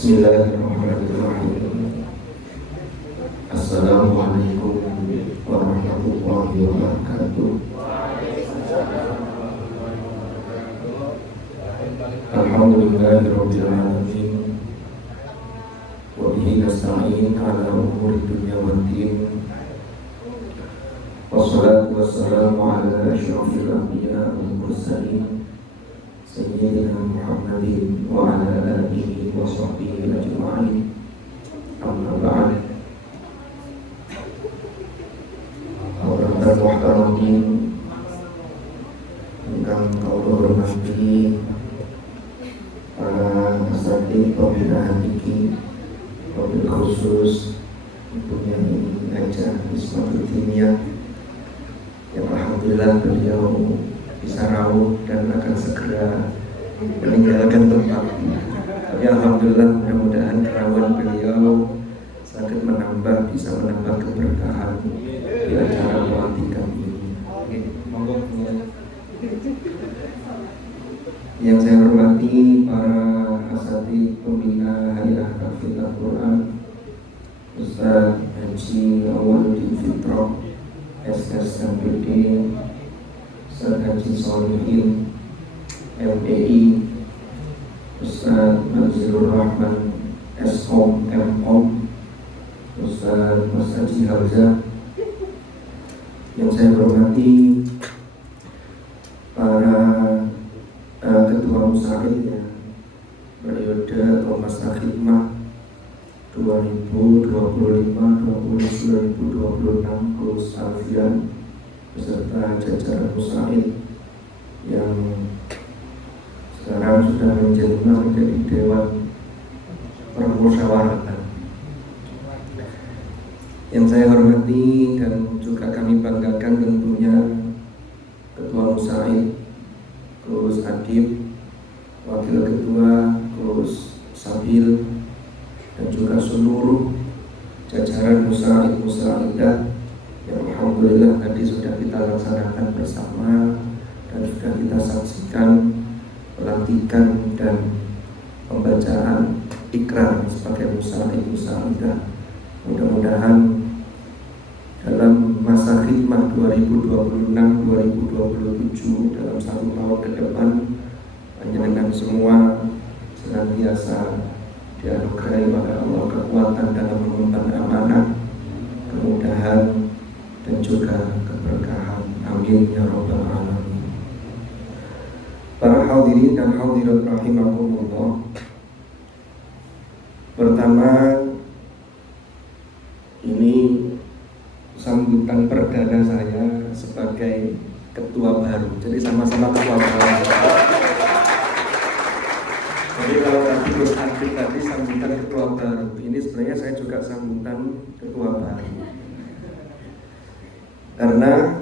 Bismillahirrahmanirrahim. Assalamualaikum warahmatullahi wabarakatuh. Alhamdulillahirabbil alamin. Wa bihi nasta'in ala umuri dunya waddin. Wassalatu wassalamu ala asyrafil anbiya wal mursalin Sayyidina Muhammadin wa ala alihi wa sahbihi ajma'in. Amma ba'd. Hadirin muhtaramin ingkang kula hormati para asatidz pembinaan iki, wabil khusus punya Haja Ismatul Diniyah yang alhamdulillah beliau bisa rawuh dan akan segera meninggalkan tempat. Tapi alhamdulillah mudah-mudahan kerawan beliau sangat bisa menambah keberkahan di acara pelantikan ini. Monggo. Yang saya hormati para asatidz pembina Hay'ah Tahfidz Al-Quran, Ustaz Haji Awwaluddin Fitroh SSMPD, Ustaz Haji Sholihin MDI, Ustaz Nazirur Rahman SOM MOM, Ustaz Mas Haji Hamzah. Yang saya hormati para ketua musyarif ya, periode atau masa khidmah 2025-2026 Gus Alfian beserta jajaran musyarif yang sekarang sudah menjelma menjadi Dewan Permusyawaratan. Yang saya hormati dan juga kami banggakan tentunya Ketua Musyarif Gus Adib, Wakil Ketua Gus Sabil, dan juga seluruh jajaran musyarif-musyaridah yang alhamdulillah tadi sudah kita laksanakan bersama dan sudah kita saksikan pelantikan dan pembacaan ikrar sebagai musyarif-musyaridah. Mudah-mudahan dalam masa khidmah 2026-2027 dalam 1 tahun ke depan panjenengan semua senantiasa dianugerahi oleh Allah kekuatan dalam mengemban amanah, kemudahan dan juga keberkahan. Amin ya rabbal alamin. Para hadirin dan hadirat rahimakumullah. Pertama, ini sambutan perdana saya sebagai ketua baru. Jadi sama-sama ketua baru. Jadi kalau tadi Gus Adib tadi sambutan ketua baru, ini sebenarnya saya juga sambutan ketua baru. Karena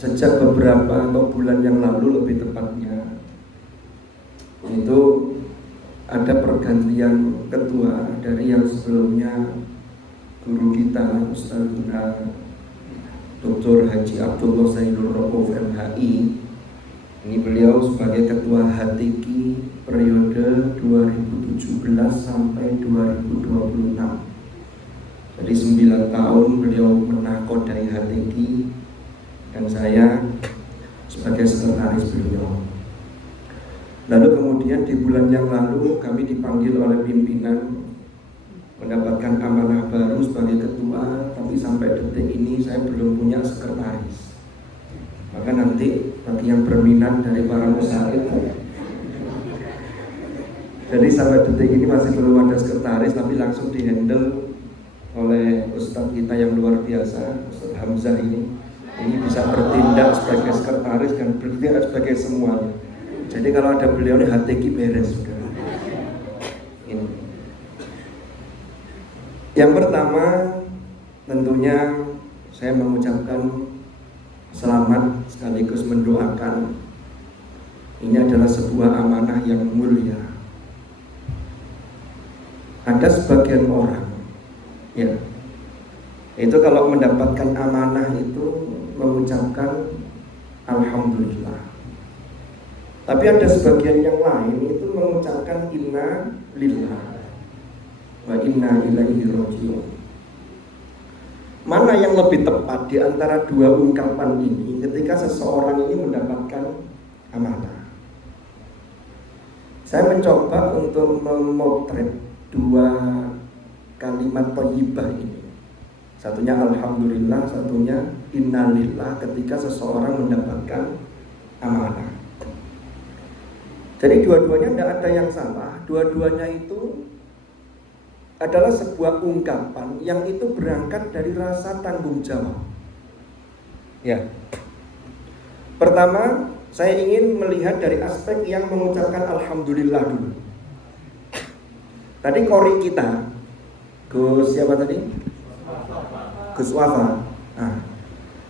sejak beberapa atau bulan yang lalu lebih tepatnya itu ada pergantian ketua dari yang sebelumnya guru kita Ustazuna Dr. Haji Abdullah Zainur Rauf MHI. Ini beliau sebagai ketua HTQ periode 2017 sampai 2026. Jadi 9 tahun beliau menakodai HTQ dan saya sebagai sekretaris beliau. Lalu kemudian di bulan yang lalu kami dipanggil oleh pimpinan mendapatkan amanah baru sebagai ketua, tapi sampai detik ini saya belum punya sekretaris. Maka nanti bagi yang berminat dari para musyarif, jadi sampai detik ini masih belum ada sekretaris, tapi langsung dihandle oleh Ustadz kita yang luar biasa, Ustadz Hamzah ini bisa bertindak sebagai sekretaris dan bertindak sebagai semuanya. Jadi kalau ada beliau ini HTQ beres sudah. Ini. Yang pertama tentunya saya mengucapkan selamat sekaligus mendoakan. Ini adalah sebuah amanah yang mulia. Ada sebagian orang ya, itu kalau mendapatkan amanah itu mengucapkan alhamdulillah. Tapi ada sebagian yang lain itu mengucapkan inna lillah wa inna ilaihi raji'un. Mana yang lebih tepat di antara dua ungkapan ini ketika seseorang ini mendapatkan amanah? Saya mencoba untuk memotret dua kalimat thayyibah ini. Satunya alhamdulillah, satunya innalillah ketika seseorang mendapatkan amanah. Jadi dua-duanya tidak ada yang salah. Dua-duanya itu adalah sebuah ungkapan yang itu berangkat dari rasa tanggung jawab. Ya. Pertama, saya ingin melihat dari aspek yang mengucapkan alhamdulillah dulu. Tadi kori kita, Gus siapa tadi? Gus Wafa. Nah,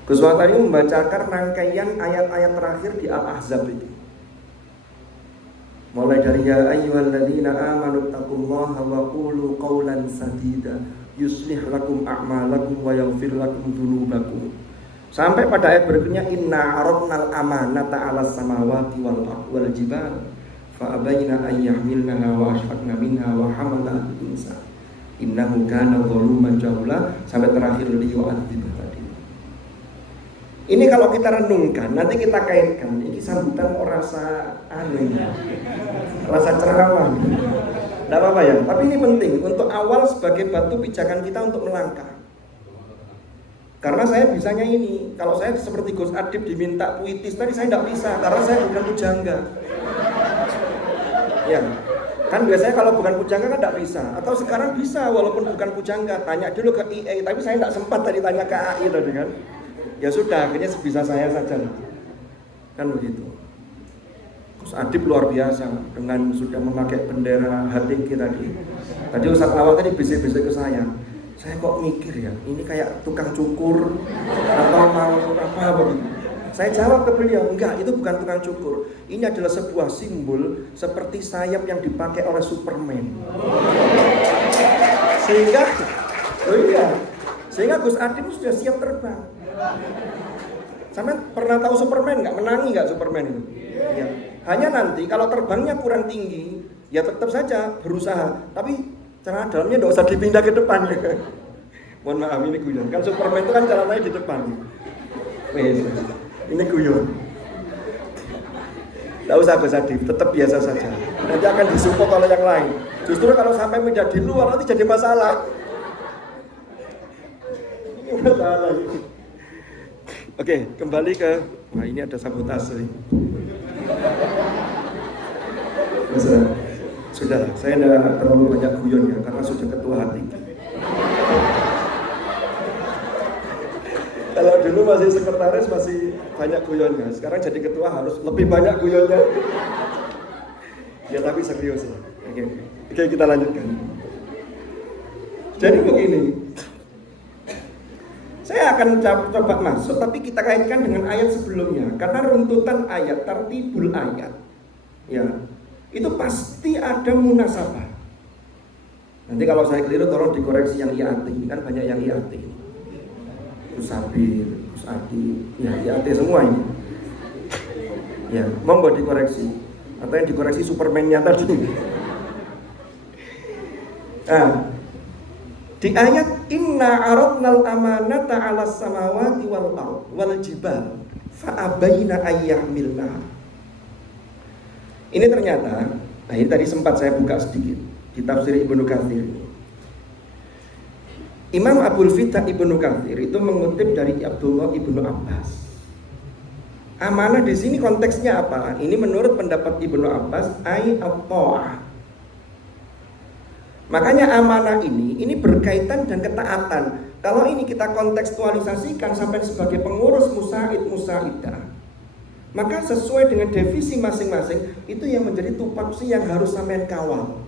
Gus Wafa ini membacakan rangkaian ayat-ayat terakhir di Al-Ahzab itu. Mulai dari ya ayyuhalladzina amanu taqullaha wa qulu qawlan sadida yuslih lakum a'malakum wa yaghfir lakum dzunubakum. Sampai pada ayat berikutnya inna aradnal amanata 'alas samawati wal jibal fa abayna an yahmilnaha wa ashfaqna minha wa hamalaha al-insan innahu kana zaluman jahula sampai terakhir liyu'adzib tadi. Ini kalau kita renungkan, nanti kita kaitkan. Ini sambutan rasa aneh, rasa ceramah. Tidak apa-apa ya. Tapi ini penting untuk awal sebagai batu pijakan kita untuk melangkah. Karena saya bisanya ini. Kalau saya seperti Gus Adib diminta puitis tadi saya tidak bisa, karena saya bukan pujangga. Ya, kan biasanya kalau bukan pujangga kan tidak bisa. Atau sekarang bisa walaupun bukan pujangga. Tanya dulu ke IE, tapi saya tidak sempat tadi tanya ke AI tadi kan. Ya sudah, akhirnya sebisa saya saja. Kan begitu. Gus Adib luar biasa dengan sudah memakai bendera HTG tadi. Tadi Ustaz awal tadi bisik-bisik ke saya. Saya kok mikir ya, ini kayak tukang cukur atau mau apa begitu. Saya jawab ke beliau, enggak, itu bukan tukang cukur. Ini adalah sebuah simbol seperti sayap yang dipakai oleh Superman. Sehingga Gus Adib sudah siap terbang. Sampai pernah tahu Superman nggak? Menangi nggak Superman itu? Ya. Hanya nanti kalau terbangnya kurang tinggi, ya tetap saja berusaha. Tapi celana dalamnya nggak usah dipindah ke depan. Mohon maaf ini guyon. Kan Superman itu kan celananya di depan. Ini guyon. Nggak usah Gus Adib, tetap biasa saja. Nanti akan disupport oleh yang lain. Justru kalau sampai media di luar nanti jadi masalah. Ini masalah. Oke, kembali ke, wah ini ada sabotase. Sudah, saya tidak terlalu banyak guyon ya, karena sudah ketua hati. Kalau dulu masih sekretaris masih banyak guyonnya, sekarang jadi ketua harus lebih banyak guyonnya. Ya tapi serius ya. Oke, kita lanjutkan. Jadi begini. Saya akan coba masuk, tapi kita kaitkan dengan ayat sebelumnya. Karena runtutan ayat, tartibul ayat, ya, itu pasti ada munasabah. Nanti kalau saya keliru, tolong dikoreksi yang IAT. Kan banyak yang IAT. Gus Sabir, Gus Adi, ya IAT semua ini. Ya, monggo dikoreksi. Atau yang dikoreksi Superman-nya tadi. Nah, di ayat inna aradnal amanata 'alas samawati wal ard wal jibal fa abaina ayyahmilna. Ini ternyata, nah ini tadi sempat saya buka sedikit di tafsir Ibnu Katsir. Imam Abul Fitah Ibnu Katsir itu mengutip dari Abdullah Ibnu Abbas. Amanah di sini konteksnya apa? Ini menurut pendapat Ibnu Abbas ai at-tha'ah. Makanya amanah ini berkaitan dan ketaatan. Kalau ini kita kontekstualisasikan sampai sebagai pengurus musaidah, maka sesuai dengan divisi masing-masing itu yang menjadi tupoksi yang harus sampean kawal.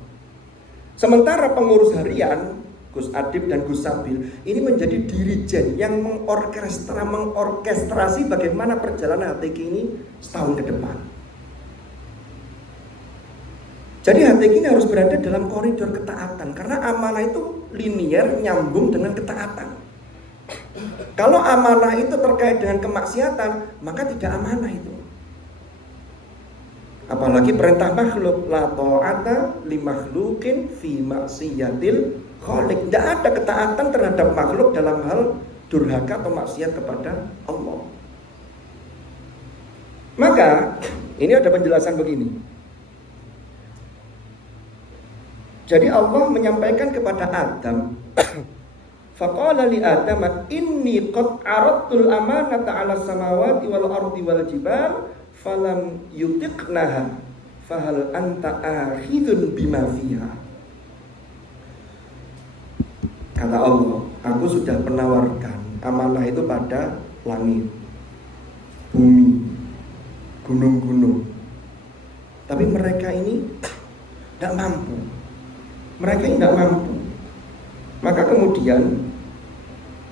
Sementara pengurus harian Gus Adib dan Gus Sabil ini menjadi dirijen yang mengorkestrasi bagaimana perjalanan HTG ini setahun ke depan. Jadi HTG ini harus berada dalam koridor ketaatan, karena amanah itu linier nyambung dengan ketaatan. Kalau amanah itu terkait dengan kemaksiatan, maka tidak amanah itu. Apalagi perintah makhluk, la ta'ata li makhluqin fi maksiatil khaliq. Tidak ada ketaatan terhadap makhluk dalam hal durhaka atau maksiat kepada Allah. Maka ini ada penjelasan begini. Jadi Allah menyampaikan kepada Adam, faqala li Adam inni qad aradtul amanata 'ala samawati wal ardi wal jibal falam yutiqnaha fahal anta akhidun bima fiha. Kata Allah, aku sudah menawarkan amanah itu pada langit, bumi, gunung-gunung. Tapi mereka ini tidak mampu. Mereka ini tidak mampu. Maka kemudian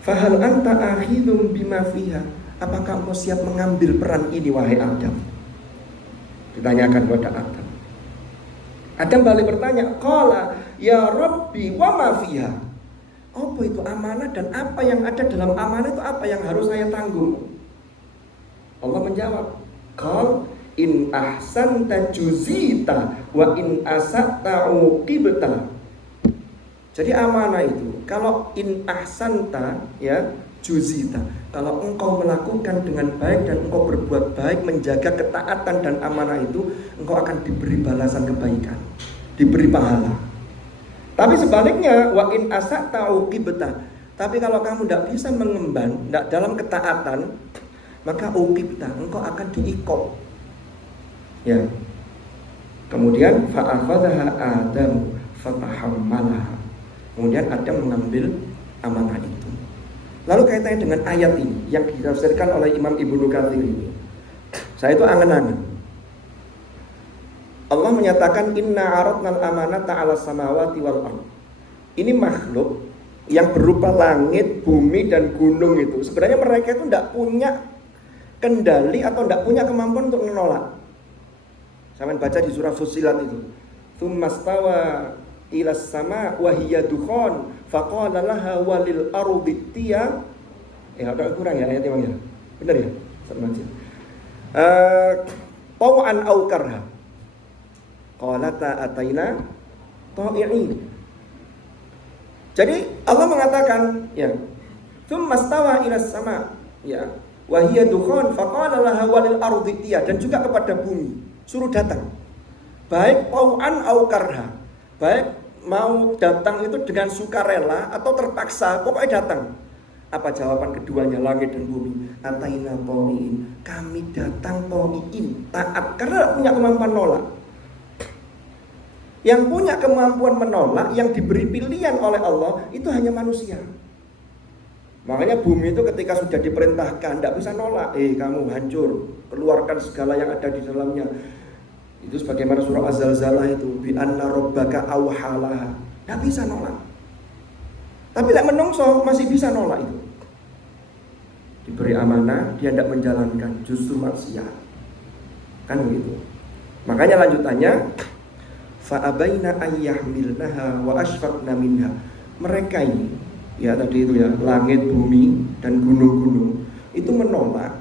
fahal anta akhidun bima fiha. Apakah engkau siap mengambil peran ini wahai Adam? Ditanyakan kepada Adam. Adam balik bertanya, qala ya Rabbi wa ma fiha. Apa itu amanah dan apa yang ada dalam amanah itu apa yang harus saya tanggung? Allah menjawab, qal in ahsanta juzita wa in asa'ta uqibta. Jadi amanah itu kalau in ahsanta ya juzita, kalau engkau melakukan dengan baik dan engkau berbuat baik, menjaga ketaatan dan amanah itu, engkau akan diberi balasan kebaikan, diberi pahala. Tapi sebaliknya, wa in asa'ta uqibta. Tapi kalau kamu tidak bisa mengemban, tidak dalam ketaatan, maka uqibta, engkau akan diiqab. Ya. Kemudian fa'akhadhaha Adam fatahammalaha. Kemudian Adam mengambil amanah itu. Lalu kaitannya dengan ayat ini yang ditafsirkan oleh Imam Ibnu Katsir ini, saya itu angen-angen. Allah menyatakan inna aradnal amanata 'alas samawati wal ardh. Ini makhluk yang berupa langit, bumi dan gunung itu. Sebenarnya mereka itu tidak punya kendali atau tidak punya kemampuan untuk menolak. Saya baca di surah Fussilat itu. Tsummastawa ilas sama wa hiya dukhan faqala laha walil ardi tiya. Agak kurang ya ayatnya Bang ya. Benar ya? Sama aja. Taw'an au karha. Qalata ataina ta'i'in. Jadi Allah mengatakan ya, tsummastawa ilas sama ya wa hiya dukhan faqala laha walil ardi tiya, dan juga kepada bumi suruh datang. Baik taw'an au karha. Baik mau datang itu dengan sukarela atau terpaksa, pokoknya datang. Apa jawaban keduanya langit dan bumi? Ataina ta'iin. Kami datang ta'iin, taat, karena punya kemampuan nolak. Yang punya kemampuan menolak, yang diberi pilihan oleh Allah, itu hanya manusia. Makanya bumi itu ketika sudah diperintahkan tidak bisa nolak. Kamu hancur, keluarkan segala yang ada di dalamnya. Itu sebagaimana surah Az-Zalzalah itu, bi anna rabbaka awhalaha. Tidak bisa nolak. Tapi lek menungso masih bisa nolak itu. Diberi amanah, dia tidak menjalankan, justru maksiat. Kan begitu. Makanya lanjutannya, fa abaina ayyahmilnaha wa asfaqna minha. Mereka ini, ya tadi itu ya, langit, bumi dan gunung-gunung itu menolak.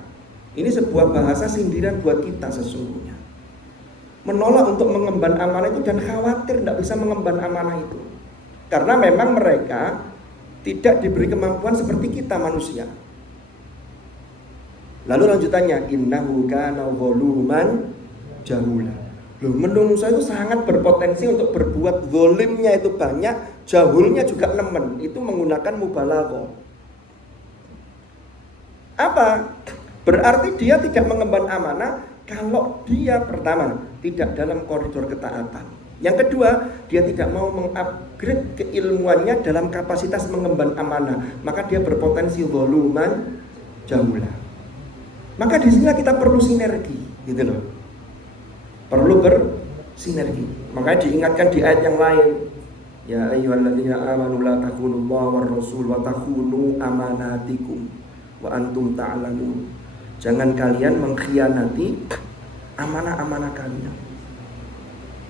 Ini sebuah bahasa sindiran buat kita sesungguhnya. Menolak untuk mengemban amanah itu dan khawatir tidak bisa mengemban amanah itu. Karena memang mereka tidak diberi kemampuan seperti kita manusia. Lalu lanjutannya, innahu kana zaluman jahula. Loh, menungso itu sangat berpotensi untuk berbuat zalimnya itu banyak, jahulnya juga nemen. Itu menggunakan mubalaghah. Apa? Berarti dia tidak mengemban amanah kalau dia pertama tidak dalam koridor ketaatan. Yang kedua, dia tidak mau mengupgrade keilmuannya dalam kapasitas mengemban amanah, maka dia berpotensi zaluman jahula. Maka di sini kita perlu sinergi, gitu loh. Perlu bersinergi. Makanya diingatkan di ayat yang lain, ya ayyuhalladzina amanu la takhunu war rasul wa takhunu amanatikum wa antum ta'lamun. Jangan kalian mengkhianati amanah-amanah kalian.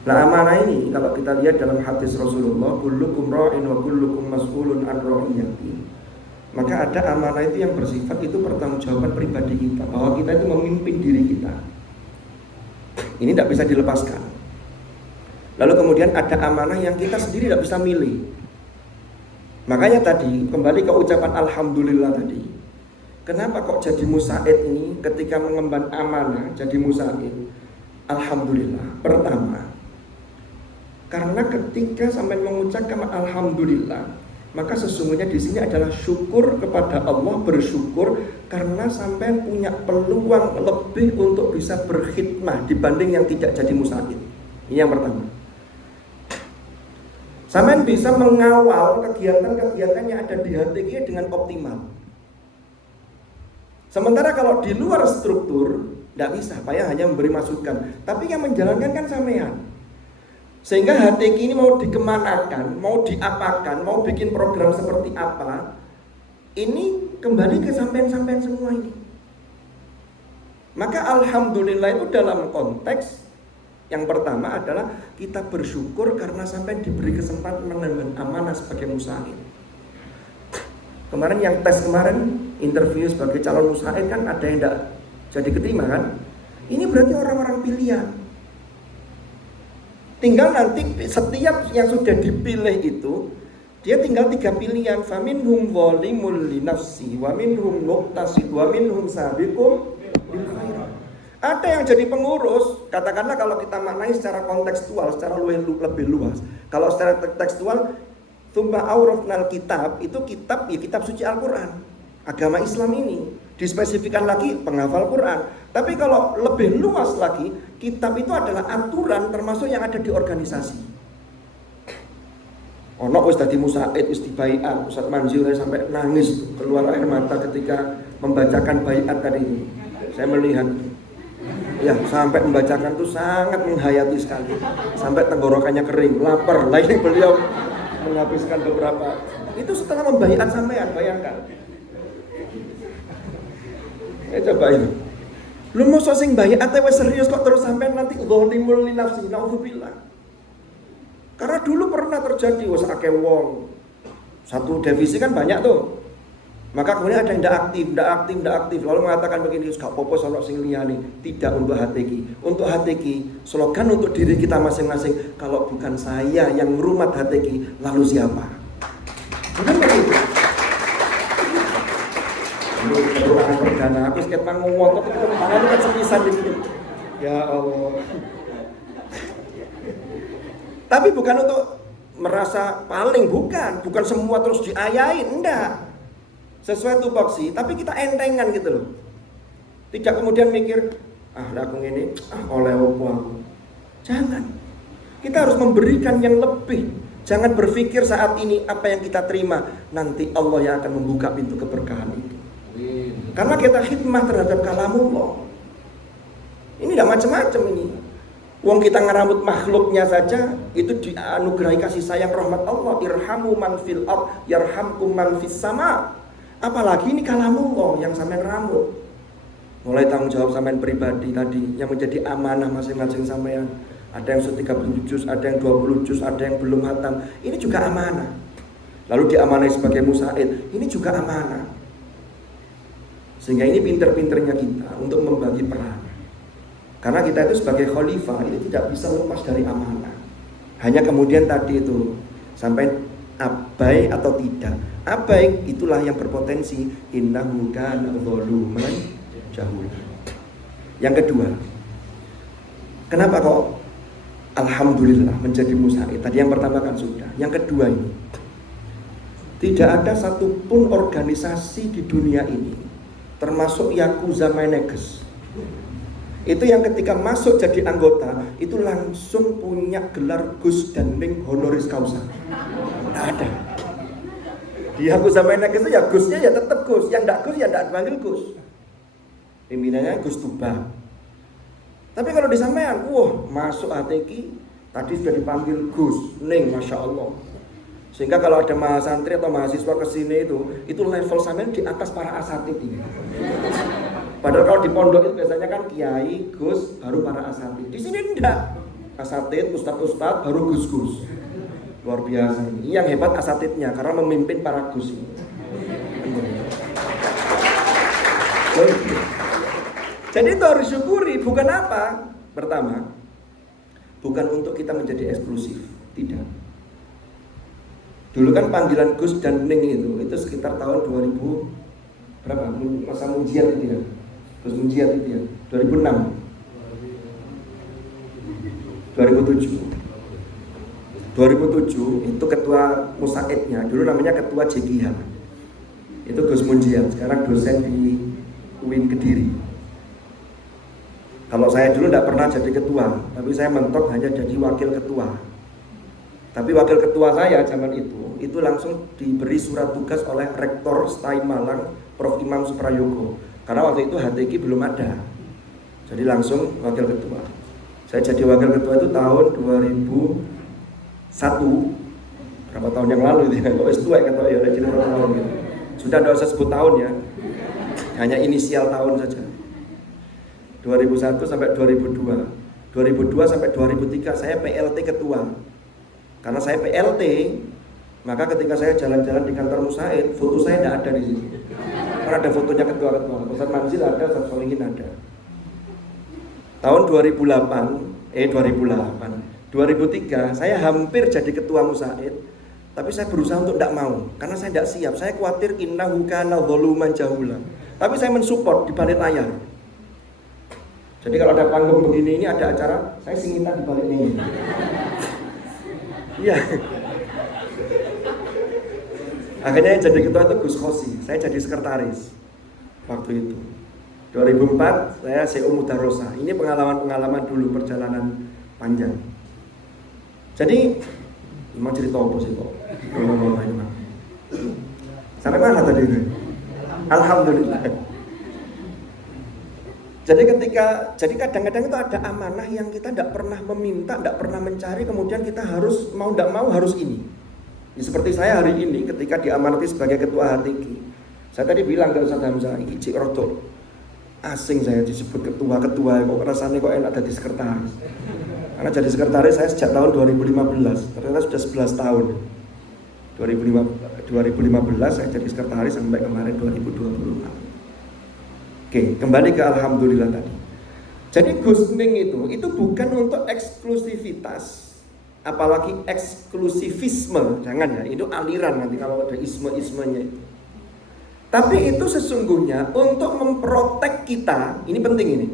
Nah, amanah ini kalau kita lihat dalam hadis Rasulullah, kullukum ra'in wa kullukum mas'ulun an ra'iyati. Maka ada amanah itu yang bersifat itu pertanggungjawaban pribadi kita, bahwa kita itu memimpin diri kita. Ini tidak bisa dilepaskan. Lalu kemudian ada amanah yang kita sendiri tidak bisa milih. Makanya tadi kembali ke ucapan alhamdulillah tadi. Kenapa kok jadi musaid ini ketika mengemban amanah jadi musaid? Alhamdulillah. Pertama, karena ketika sampai mengucapkan alhamdulillah, maka sesungguhnya di sini adalah syukur kepada Allah, bersyukur karena sampai punya peluang lebih untuk bisa berkhidmah dibanding yang tidak jadi musaid. Ini yang pertama. Sampai bisa mengawal kegiatan-kegiatan yang ada di hati kita dengan optimal. Sementara kalau di luar struktur tidak bisa, Pak, hanya memberi masukan. Tapi yang menjalankan kan sampean. Sehingga hati ini mau dikemanakan, mau diapakan, mau bikin program seperti apa, ini kembali ke sampean-sampean semua ini. Maka alhamdulillah itu dalam konteks yang pertama adalah kita bersyukur karena sampai diberi kesempatan mengemban amanah sebagai musaid. Kemarin yang tes kemarin interview sebagai calon musaid kan ada yang tidak jadi keterima kan? Ini berarti orang-orang pilihan. Tinggal nanti setiap yang sudah dipilih itu dia tinggal 3 pilihan. Faminhum zalimul li nafsi wa minhum muqtasid wa minhum sabiqum bil khairat. Ada yang jadi pengurus, katakanlah kalau kita maknai secara kontekstual, secara lebih luas. Kalau secara tekstual, Tsumma awrathnal kitab, itu kitab ya kitab suci Al-Quran, agama Islam ini. Dispesifikan lagi penghafal Quran. Tapi kalau lebih luas lagi, kitab itu adalah aturan termasuk yang ada di organisasi. Ono wis dadi musaid, wis dibaiat, Ustaz Manzil sampai nangis keluar air mata ketika membacakan baiat tadi ini. Saya melihat ya, sampai membacakan itu sangat menghayati sekali. Sampai tenggorokannya kering, lapar. Lagi beliau menghabiskan beberapa. Itu setelah membaiat sampean, bayangkan. Coba itu. Lu mau sing baiat wis serius kok terus sampean nanti zalimul li nafsi, naudzubillah. Karena dulu pernah terjadi wis akeh wong. Satu divisi kan banyak tuh. Maka kemudian ada yang tidak aktif, lalu mengatakan begini, gak apa-apa soal sing liyane. Tidak untuk HTQ. Untuk HTQ, slogan untuk diri kita masing-masing. Kalau bukan saya yang merumat HTQ, lalu siapa? Bukan begitu. Ini keterangan perdana, aku sekit panggung ngotot, tangan itu kan sepisan di sini. Ya Allah. Tapi bukan untuk merasa paling, bukan semua terus diayain, enggak. Sesuai tupoksi, tapi kita entengan gitu loh. Tidak kemudian mikir, aku ini, oleh uang. Jangan. Kita harus memberikan yang lebih. Jangan berpikir saat ini apa yang kita terima, nanti Allah yang akan membuka pintu keberkahan itu. Karena kita khidmah terhadap kalamullah. Ini tidak macam-macam ini. Wong kita ngerambut makhluknya saja itu dianugerahi kasih sayang rahmat Allah. Irhamu man fil ard yarhamkum man fis sama. Apalagi ini kalamullah yang sampean rambut. Mulai tanggung jawab sampean pribadi tadi yang menjadi amanah masing-masing sampean. Ada yang 30 juz, ada yang 20 juz, ada yang belum hatam. Ini juga amanah. Lalu diamanai sebagai musaid, ini juga amanah. Sehingga ini pinter-pinternya kita untuk membagi peran. Karena kita itu sebagai khalifah itu tidak bisa lepas dari amanah. Hanya kemudian tadi itu sampai abai atau tidak. Abai itulah yang berpotensi innahu kana zaluman jahula. Yang kedua, kenapa kok alhamdulillah menjadi musaid? Tadi yang pertama kan sudah. Yang kedua ini, tidak ada satupun organisasi di dunia ini, termasuk Yakuza Meneges, itu yang ketika masuk jadi anggota itu langsung punya gelar Gus dan Ning honoris causa. Tidak ada. Di Yakuza Meneges itu ya Gusnya ya tetap Gus, yang tidak Gus ya tidak dipanggil Gus. Pimpinannya Gus Tuba. Tapi kalau di sampean, masuk ATQ tadi sudah dipanggil Gus Ning, masya Allah. Sehingga kalau ada mahasantri atau mahasiswa kesini itu level sampean di atas para asatid ini. Padahal kalau di pondok itu biasanya kan kiai, gus, baru para asatid. Di sini enggak. Asatid, ustadz, baru gus-gus. Luar biasa ini. Yang hebat asatidnya karena memimpin para gus ini. Jadi itu harus syukuri, bukan apa? Pertama, bukan untuk kita menjadi eksklusif, tidak. Dulu kan panggilan Gus dan Ning itu sekitar tahun 2000 berapa? Masa Munjiat itu ya. Gus Munjiat itu ya. 2006. 2007 itu ketua Musaidnya, dulu namanya ketua JKH. Itu Gus Munjiat, sekarang dosen di UIN Kediri. Kalau saya dulu tidak pernah jadi ketua, tapi saya mentok hanya jadi wakil ketua. Tapi wakil ketua saya zaman itu langsung diberi surat tugas oleh Rektor STAI Malang, Prof. Imam Suprayogo. Karena waktu itu HTQ belum ada, jadi langsung wakil ketua. Saya jadi wakil ketua itu tahun 2001, berapa tahun yang lalu itu ya, kok tua ya kata ya, jadi berapa tahun gitu. Sudah tidak usah sebut tahun ya, hanya inisial tahun saja. 2001 sampai 2002, 2002 sampai 2003 saya PLT ketua. Karena saya PLT, maka ketika saya jalan-jalan di kantor Musaid, foto saya tidak ada di situ. Karena ada fotonya ketua-ketua, Ustaz Manzil ada, Ustaz Solihin ada. Tahun 2003 saya hampir jadi ketua Musaid, tapi saya berusaha untuk tidak mau, karena saya tidak siap. Saya khawatir innahu kana zaluman jahula. Tapi saya mensupport di balik layar. Jadi kalau ada panggung begini, ini ada acara, saya singitan di balik ini. Iya. Akhirnya yang jadi ketua itu Gus Khosi, saya jadi sekretaris waktu itu. 2004 saya CO Mudarosa. Ini pengalaman-pengalaman dulu, perjalanan panjang. Jadi memang cerita apa sih kok? Sampai mana tadi? Alhamdulillah. Jadi kadang-kadang itu ada amanah yang kita tidak pernah meminta, tidak pernah mencari, kemudian kita harus mau tidak mau harus ini. Ya, seperti saya hari ini ketika diamanati sebagai ketua HTQ. Saya tadi bilang ke Ustaz Hamzah, iki cik rodok asing saya disebut ketua-ketua, kok rasanya kok enak jadi sekretaris. Karena jadi sekretaris saya sejak tahun 2015, ternyata sudah 11 tahun. 2015 saya jadi sekretaris sampai kemarin 2026. Oke, kembali ke alhamdulillah tadi. Jadi Gus Ning itu bukan untuk eksklusivitas, apalagi eksklusivisme, jangan ya, itu aliran nanti kalau ada isme-ismenya itu. Tapi itu sesungguhnya untuk memprotek kita, ini penting ini,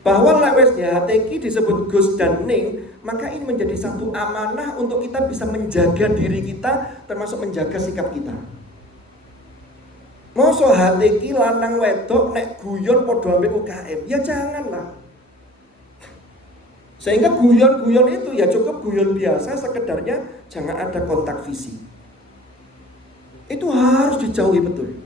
bahwa lewesnya HTQ disebut Gus dan Ning, maka ini menjadi satu amanah untuk kita bisa menjaga diri kita, termasuk menjaga sikap kita. Mosok HTQ lanang wedok nek guyon padha ambek UKM, ya janganlah. Sehingga guyon-guyon itu ya cukup guyon biasa, sekedarnya jangan ada kontak fisik. Itu harus dijauhi betul.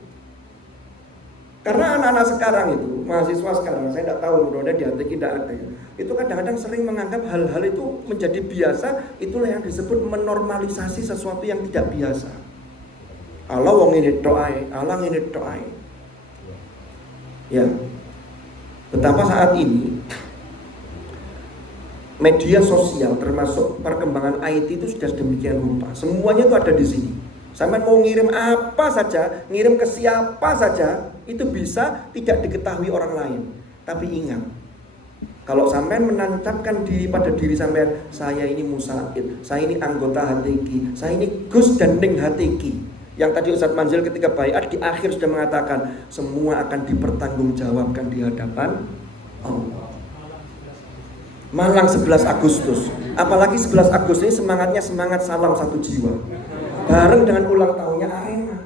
Karena anak-anak sekarang itu, mahasiswa sekarang, saya tidak tahu mudah-mudahan di HTQ tidak ada ya. Itu kadang-kadang sering menganggap hal-hal itu menjadi biasa, itulah yang disebut menormalisasi sesuatu yang tidak biasa. Allah wong ini doai, Allah ini doai. Ya. Betapa saat ini media sosial termasuk perkembangan IT itu sudah sedemikian rupa. Semuanya itu ada di sini. Sampai mau ngirim apa saja, ngirim ke siapa saja, itu bisa tidak diketahui orang lain. Tapi ingat, kalau sampai menancapkan diri pada diri sampai saya ini Musaid, saya ini anggota HTQ, saya ini Gus dan Ning HTQ. Yang tadi Ustaz Manzil ketika baiat di akhir sudah mengatakan semua akan dipertanggungjawabkan di hadapan Allah. Malang 11 Agustus. Apalagi 11 Agustus ini semangatnya semangat salam satu jiwa. Bareng dengan ulang tahunnya Arema.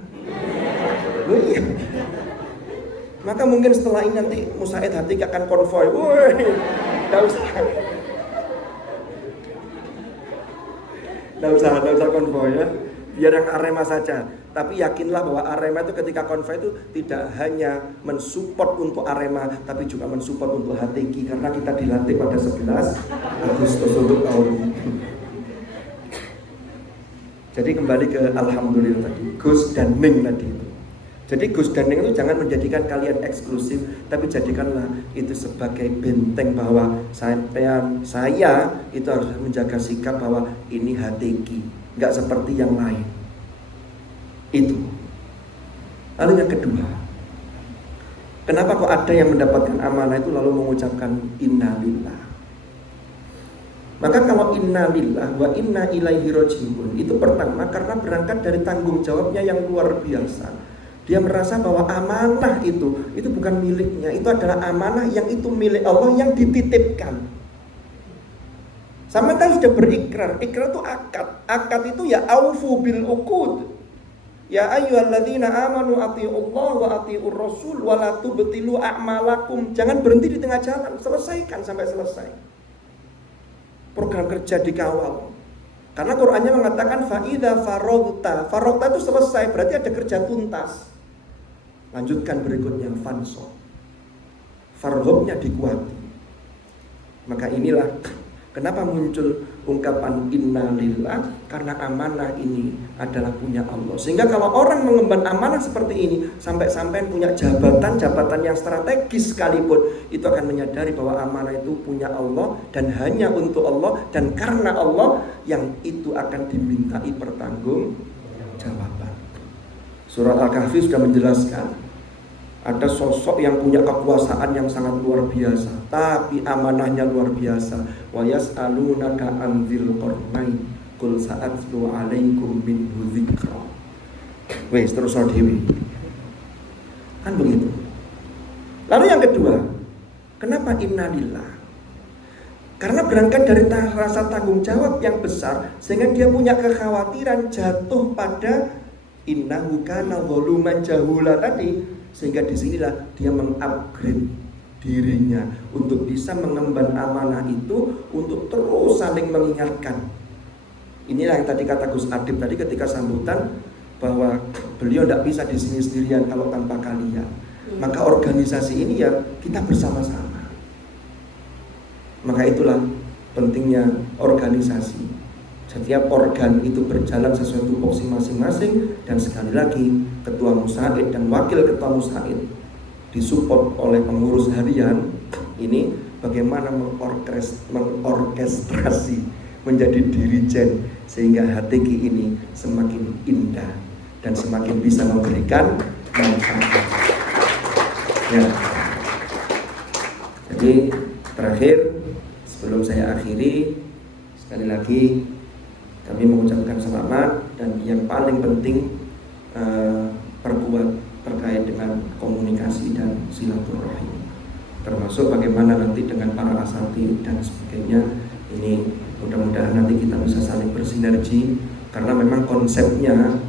Oh iya. Maka mungkin setelah ini nanti Musaid HTQ akan konvoy. Woi, enggak usah konvoy ya. Biar yang Arema saja. Tapi yakinlah bahwa Arema itu ketika konvoy itu tidak hanya mensupport untuk Arema, tapi juga mensupport untuk HTQ, karena kita dilantik pada 11 Agustus untuk tahun ini. Jadi kembali ke alhamdulillah tadi, Gus dan Ning tadi itu. Jadi Gus dan Ning itu jangan menjadikan kalian eksklusif, tapi jadikanlah itu sebagai benteng bahwa saya itu harus menjaga sikap bahwa ini HTQ. Nggak seperti yang lain. Itu. Lalu yang kedua, Kenapa kok ada yang mendapatkan amanah itu lalu mengucapkan innalillah? Maka kalau innalillah wa inna ilaihi rajiun itu pertama karena berangkat dari tanggung jawabnya yang luar biasa. Dia merasa bahwa amanah itu bukan miliknya, itu adalah amanah yang itu milik Allah yang dititipkan. Sama kan sudah berikrar, ikrar itu akad. Akad itu ya aufu bil uqud. Ya ayyuhalladzina amanu atti'ullaha wa atti'ur rasul wa la tubtilu a'malakum. Jangan berhenti di tengah jalan, selesaikan sampai selesai. Program kerja dikawal. Karena Qur'annya mengatakan fa'idha farogta. Farogta itu selesai, berarti ada kerja tuntas. Lanjutkan berikutnya fanso. Farghobnya dikuati. Maka inilah kenapa muncul ungkapan innalillah, karena amanah ini adalah punya Allah. Sehingga kalau orang mengemban amanah seperti ini, sampai-sampai punya jabatan yang strategis sekalipun, itu akan menyadari bahwa amanah itu punya Allah dan hanya untuk Allah, dan karena Allah yang itu akan dimintai pertanggungjawaban. Surat Al-Kahfi sudah menjelaskan ada sosok yang punya kekuasaan yang sangat luar biasa, tapi amanahnya luar biasa. Wa yas'alunaka 'anil qarnain qul sa'atlu 'alaikum minhu dzikra. Wes terus dhewe. Kan begitu. Lalu yang kedua, kenapa innalillah? Karena berangkat dari rasa tanggung jawab yang besar, sehingga dia punya kekhawatiran jatuh pada innahu kana zaluman jahula tadi. Sehingga disinilah dia mengupgrade dirinya untuk bisa mengemban amanah itu, untuk terus saling mengingatkan. Inilah yang tadi kata Gus Adib tadi ketika sambutan, bahwa beliau tidak bisa di sini sendirian kalau tanpa kalian. Maka organisasi ini ya kita bersama-sama. Maka itulah pentingnya organisasi. Setiap organ itu berjalan sesuai tupoksi masing-masing, dan sekali lagi ketua musaid dan wakil ketua musaid disupport oleh pengurus harian ini bagaimana mengorkestrasi menjadi dirijen sehingga HTQ ini semakin indah dan semakin bisa memberikan manfaat. Ya. Jadi terakhir sebelum saya akhiri, sekali lagi kami mengucapkan selamat, dan yang paling penting perkuat terkait dengan komunikasi dan silaturahim, termasuk bagaimana nanti dengan para asatidz dan sebagainya. Ini mudah-mudahan nanti kita bisa saling bersinergi, karena memang konsepnya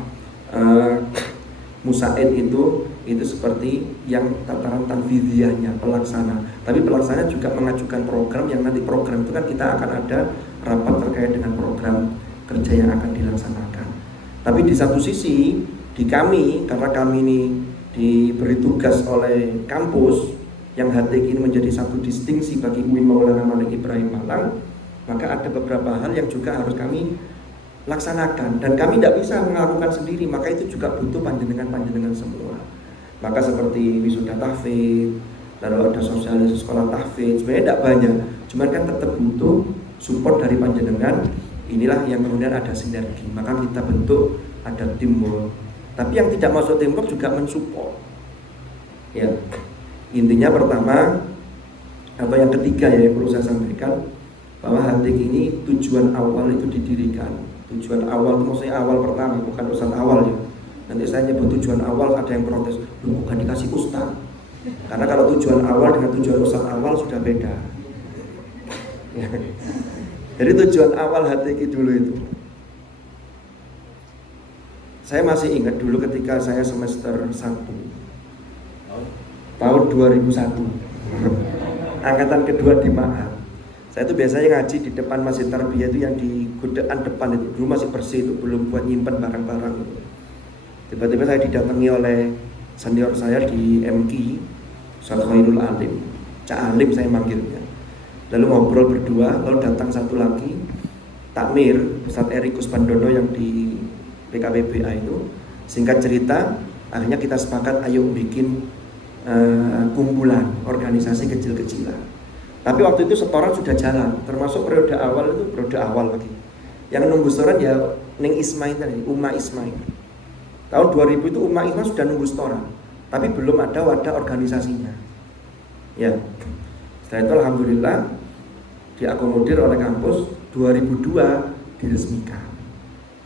musaid itu seperti yang tataran tanfidiyahnya, pelaksana. Tapi pelaksana juga mengajukan program, yang nanti program itu kan kita akan ada rapat terkait dengan program kerja yang akan dilaksanakan. Tapi di satu sisi di kami, karena kami ini diberi tugas oleh kampus yang HTQ ini menjadi satu distingsi bagi UIN Maulana Malik Ibrahim Malang, maka ada beberapa hal yang juga harus kami laksanakan, dan kami tidak bisa melakukan sendiri, maka itu juga butuh panjenengan semua. Maka seperti wisuda tahfidz, lalu ada sosialisasi sekolah tahfidz, sebenarnya tidak banyak, cuman kan tetap butuh support dari panjenengan. Inilah yang kemudian ada sinergi, maka kita bentuk ada teamwork. Tapi yang tidak masuk teamwork juga mensupport. Ya, intinya pertama atau yang ketiga ya yang perlu saya sampaikan, bahwa HTQ ini tujuan awal itu didirikan. Tujuan awal itu maksudnya awal pertama, bukan ustaz awal ya. Nanti saya nyebut tujuan awal ada yang protes, bukan dikasih ustaz. Karena kalau tujuan awal dengan tujuan ustaz awal sudah beda. Ya. Jadi tujuan awal HTQ dulu itu, saya masih ingat dulu ketika saya semester 1 tahun 2001 angkatan kedua di Ma'had. Saya itu biasanya ngaji di depan Masjid Tarbiyah itu, yang di godaan depan itu, dulu masih bersih itu, belum buat nyimpen barang-barang itu. Tiba-tiba saya didatangi oleh senior saya di MK, Ustaz Khairul Alim, Cak Alim saya manggilnya. Lalu ngobrol berdua, lalu datang satu lagi, Takmir, Ustaz Erikus Pandono yang di PKBBA itu. Singkat cerita, akhirnya kita sepakat ayo bikin kumpulan organisasi kecil-kecilan. Tapi waktu itu setoran sudah jalan, termasuk periode awal itu periode awal lagi. Yang nunggu setoran ya Ning Ismail tadi, Uma Ismail. Tahun 2000 itu Uma Ismail sudah nunggu setoran. tapi belum ada wadah organisasinya. Ya. Setelah itu alhamdulillah diakomodir oleh kampus, 2002 diresmikan.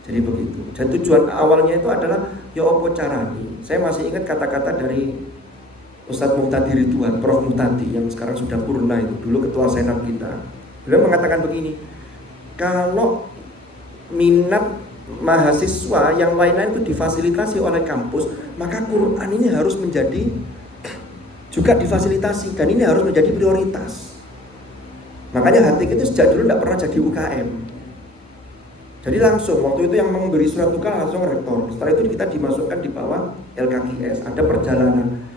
Jadi begitu. Dan tujuan awalnya itu adalah ya opo carani. Saya masih ingat kata-kata dari Ustadz Muhtadi Ridwan, Prof Muhtadi yang sekarang sudah purna itu, dulu ketua senat kita. Beliau mengatakan begini, kalau minat mahasiswa yang lain-lain itu difasilitasi oleh kampus, maka Quran ini harus menjadi juga difasilitasi dan ini harus menjadi prioritas. Makanya Hatik itu sejak dulu tidak pernah jadi UKM. Jadi langsung waktu itu yang memberi surat tukar langsung rektor. Setelah itu kita dimasukkan di bawah LKKS, ada perjalanan.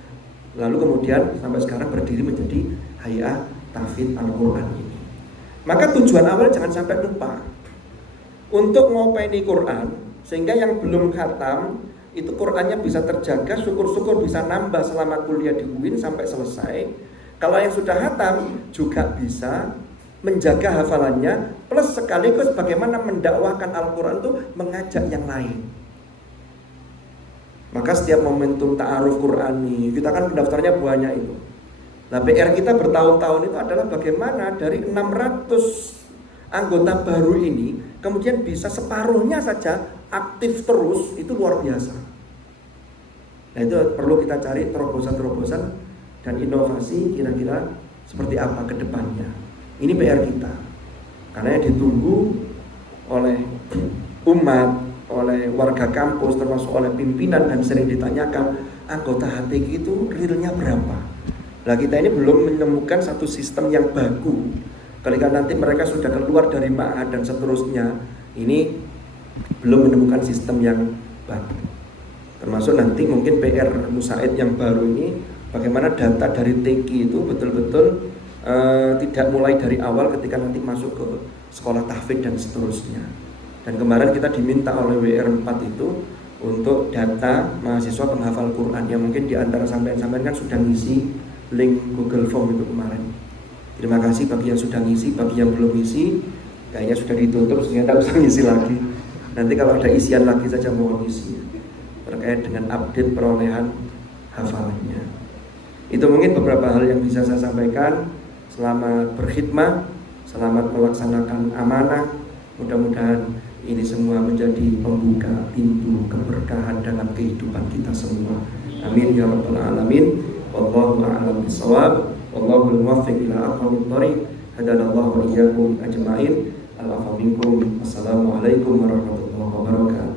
Lalu kemudian sampai sekarang berdiri menjadi Hay'ah Tahfidz Al-Quran ini. Maka tujuan awal jangan sampai lupa untuk ngopeni Quran, sehingga yang belum khatam itu Qurannya bisa terjaga, syukur-syukur bisa nambah selama kuliah di UIN sampai selesai. Kalau yang sudah khatam juga bisa menjaga hafalannya, plus sekaligus bagaimana mendakwahkan Al-Quran itu mengajak yang lain. Maka setiap momentum ta'aruf Qur'ani, kita kan pendaftarnya banyak itu. Nah PR kita bertahun-tahun itu adalah bagaimana dari 600 anggota baru ini kemudian bisa separuhnya saja aktif terus, itu luar biasa. Nah itu perlu kita cari terobosan-terobosan dan inovasi kira-kira seperti apa ke depannya. Ini PR kita, karena yang ditunggu oleh umat, oleh warga kampus, termasuk oleh pimpinan, dan sering ditanyakan anggota HTQ itu realnya berapa. Nah kita ini belum menemukan satu sistem yang baku. Ketika nanti mereka sudah keluar dari ma'had dan seterusnya, ini belum menemukan sistem yang baku. Termasuk nanti mungkin PR Musaid yang baru ini, bagaimana data dari TQ itu betul-betul tidak mulai dari awal ketika nanti masuk ke sekolah tahfidz dan seterusnya. Dan kemarin kita diminta oleh WR4 itu untuk data mahasiswa penghafal Quran, yang mungkin diantara sampean-sampean kan sudah ngisi link Google Form itu kemarin. Terima kasih bagi yang sudah ngisi, bagi yang belum ngisi kayaknya sudah ditutup sehingga tidak usah ngisi lagi. Nanti kalau ada isian lagi saja mau ngisi terkait dengan update perolehan hafalannya. Itu mungkin beberapa hal yang bisa saya sampaikan. Selamat berkhidmat, selamat melaksanakan amanah. Mudah-mudahan ini semua menjadi pembuka pintu keberkahan dalam kehidupan kita semua. Amin ya rabbal alamin. Wallahu a'lam bishawab. Wallahul muwaffiq ila aqwamit thoriq. Hadanallahu wa iyyakum ajma'in. Al-afwa minkum. Assalamualaikum warahmatullahi wabarakatuh.